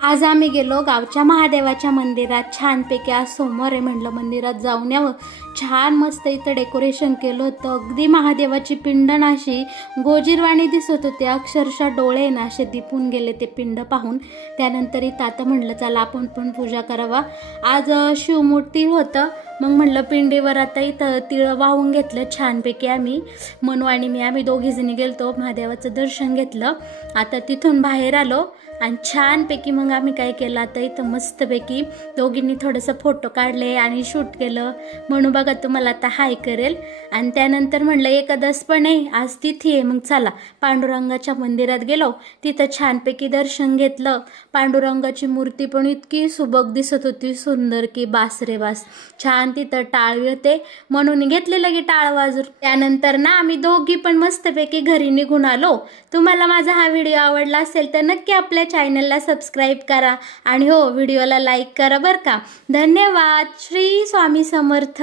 आज आम्ही गेलो गावच्या महादेवाच्या मंदिरात. छानपैकी आज सोमवार आहे, म्हटलं मंदिरात जाऊन यावं. छान मस्त इथं डेकोरेशन केलं होतं. अगदी महादेवाची पिंड नाशी गोजीरवाणी दिसत होते. अक्षरशः डोळे ना असे दिपून गेले ते पिंड पाहून. त्यानंतर इथं आता म्हटलं चला आपण पण पूजा करावा. आज शिवमूर्ती होतं, मग म्हटलं पिंडीवर आता इथं तिळं वाहून घेतलं छानपैकी. आम्ही मनू आणि मी आम्ही दोघीजणी गेलतो, महादेवाचं दर्शन घेतलं. आता तिथून बाहेर आलो आणि छानपैकी मग आम्ही काय केलं, आता इथं मस्तपैकी दोघींनी थोडंसं फोटो काढले आणि शूट केलं. म्हणून बघा तुम्हाला आता हाय करेल. आणि त्यानंतर म्हणलं एकादश पण आहे आज, तिथी आहे, मग चला पांडुरंगाच्या मंदिरात गेलो. तिथं छानपैकी दर्शन घेतलं. पांडुरंगाची मूर्ती पण इतकी सुबक दिसत होती, सुंदर की बास रे बास. छान तिथं टाळ होते म्हणून घेतलेलं की टाळ वाजून. त्यानंतर ना आम्ही दोघी पण मस्तपैकी घरी निघून आलो. तुम्हाला माझा हा व्हिडिओ आवडला असेल तर नक्की आपल्या चॅनलला सबस्क्राईब करा आणि हो व्हिडिओला लाईक करा बरं का. धन्यवाद. श्री स्वामी समर्थ.